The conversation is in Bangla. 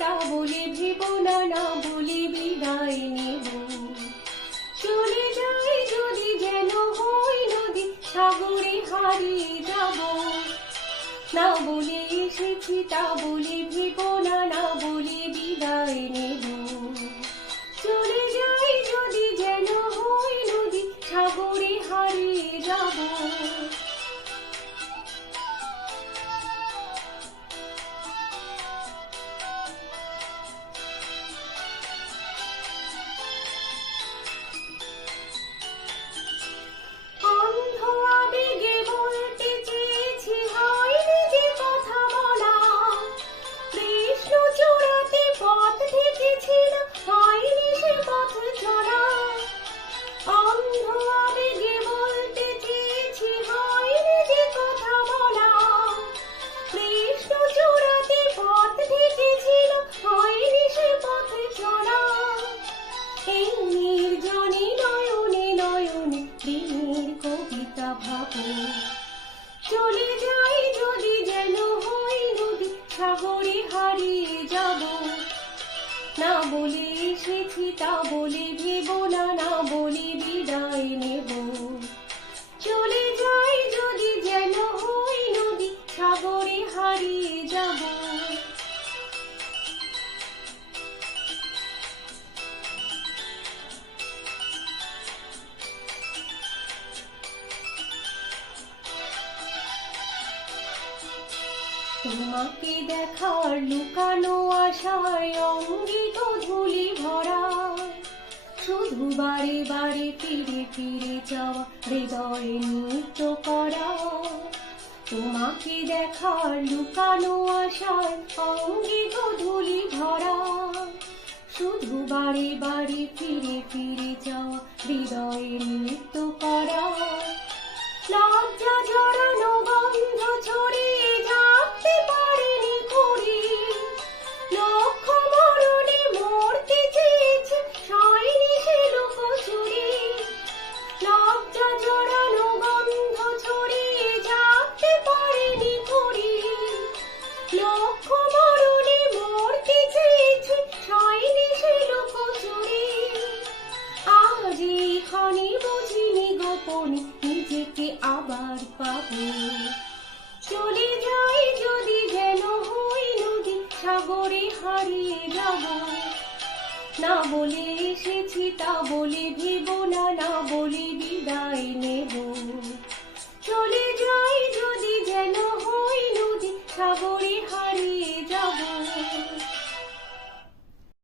তা বলে ভেব না, না বলে বিদায় নেব। চলে যাই যদি যেন হই নদী, সাগরে হারিয়ে যাব। না বলে এসেছি তা বলে ভেব না, না বলে বিদায় নেব। চলে যাই যদি যেন হই নদী, সাগরে হারিয়ে যাব। অন্ধ আবেগে বলতে চেয়েছি, হয়নি যে কথা বলা। কৃষ্ণ চূড়াতে পথ ঢেকেছিল, হয়নি সে পথ চলা। অন্ধ আবেগে বলতে চেয়েছি, হয়নি যে কথা বলা। কৃষ্ণ চূড়াতে পথ ঢেকেছিল, হয়নি সে পথ চলা। এই নির্জনে নয়নে নয়নে দিনের কবিতা ভাবো। চলে যাই যদি যেন হই নদী, সাগরে হারিয়ে যাব। না বলে এসেছি তা বলে ভেব না, না বলে বিদায় নেব। চলে যাই যদি যেন হই নদী, সাগরে হারিয়ে যাব। তোমাকে দেখার লুকানো আশায় অঙ্গে তো ধুলি ভরা। শুধু বারে বারে ফিরে ফিরে যাওয়া, হৃদয়ে নৃত্য করা। তোমাকে দেখার লুকানো আশায় অঙ্গে তো ধুলি ভরা। শুধু বারে বারে ফিরে ফিরে যাওয়া, হৃদয়ে নৃত্য করা। লজ্জা জড়ানো গন্ধ ছড়িয়ে থাকতে পারেনি ঘুরি। লক্ষ মরণে মরতে চেয়েছে, সয়নি সে লুকোচুরি। লজ্জা জড়ানো গন্ধ ছড়িয়ে থাকতে পারেনি ঘুরি। লক্ষ মরণে মরতে চেয়েছে, সয়নি সে লুকোচুরি। আজ এখানে বুঝিনি গোপনে নিজেকে আবার পাবো। চলে যাই যদি যেন হই নদী, সাগরে হারিয়ে যাব। না বলে এসেছি তা বলে ভেব না, না বলে বিদায় নেব। চলে যাই যদি যেন হই নদী, সাগরে